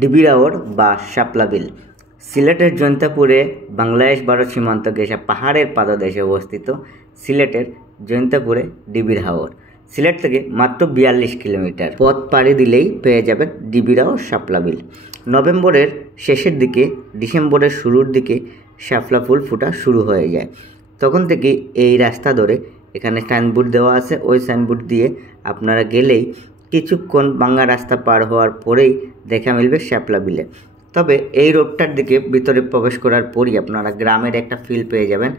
ডিবিরাওর বা শাপলা বিল সিলেটের জৈন্তাপুরে বাংলাদেশ ভারত সীমান্ত ঘেঁষা পাহাড়ের পাদদেশে অবস্থিত। সিলেটের জৈন্তাপুরে ডিবির হাওর সিলেট থেকে মাত্র 42 কিলোমিটার পথ পাড়ি দিলেই পেয়ে যাবেন ডিবিরাওর শাপলা বিল। নভেম্বরের শেষের দিকে ডিসেম্বরের শুরুর দিকে শাপলা ফুল ফোটা শুরু হয়ে যায়। তখন থেকে এই রাস্তা ধরে এখানে সাইনবোর্ড দেওয়া আছে, ওই সাইনবোর্ড দিয়ে আপনারা গেলেই কিছুক্ষণ বাংলা রাস্তা পার হওয়ার পরেই দেখা মিলবে শাপলা বিলে। তবে এই রোডটার দিকে ভিতরে প্রবেশ করার পরই আপনারা গ্রামের একটা ফিল পেয়ে যাবেন।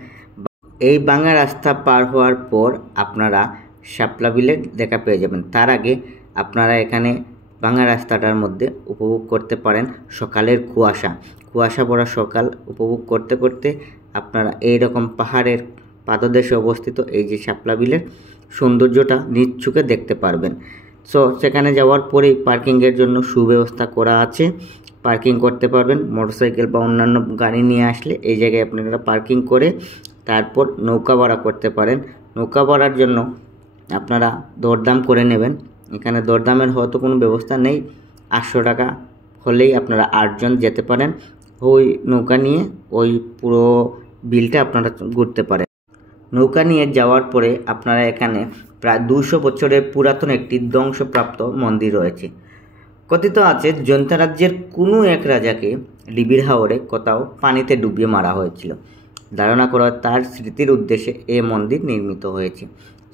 এই বাংলা রাস্তা পার হওয়ার পর আপনারা শাপলা বিলের দেখা পেয়ে যাবেন। তার আগে আপনারা এখানে বাংলা রাস্তাটার মধ্যে উপভোগ করতে পারেন সকালের কুয়াশা ভরা সকাল উপভোগ করতে করতে আপনারা এই রকম পাহাড়ের পাদদেশে অবস্থিত এই যে শাপলা বিলের সৌন্দর্যটা নিজ চোখে দেখতে পারবেন। সো সেখানে যাওয়ার পরেই পার্কিংয়ের জন্য সুব্যবস্থা করা আছে, পার্কিং করতে পারবেন। মোটরসাইকেল বা অন্যান্য গাড়ি নিয়ে আসলে এই জায়গায় আপনারা পার্কিং করে তারপর নৌকা ভাড়া করতে পারেন। নৌকা ভাড়ার জন্য আপনারা দরদাম করে নেবেন। এখানে দরদামের হয়তো কোনো ব্যবস্থা নেই, 800 টাকা হলেই আপনারা 8 জন যেতে পারেন। ওই নৌকা নিয়ে ওই পুরো বিলটা আপনারা ঘুরতে পারেন। নৌকা নিয়ে যাওয়ার পরে আপনারা এখানে প্রায় 200 বছরের পুরাতন একটি ধ্বংসপ্রাপ্ত মন্দির রয়েছে। কথিত আছে জৈন্তা রাজ্যের কোনো এক রাজাকে ডিবির হাওরে কোথাও পানিতে ডুবিয়ে মারা হয়েছিল। ধারণা করা তার স্মৃতির উদ্দেশ্যে এই মন্দির নির্মিত হয়েছে।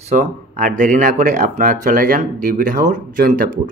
সো আর দেরি না করে আপনারা চলে যান ডিবির হাওর জৈন্তাপুর।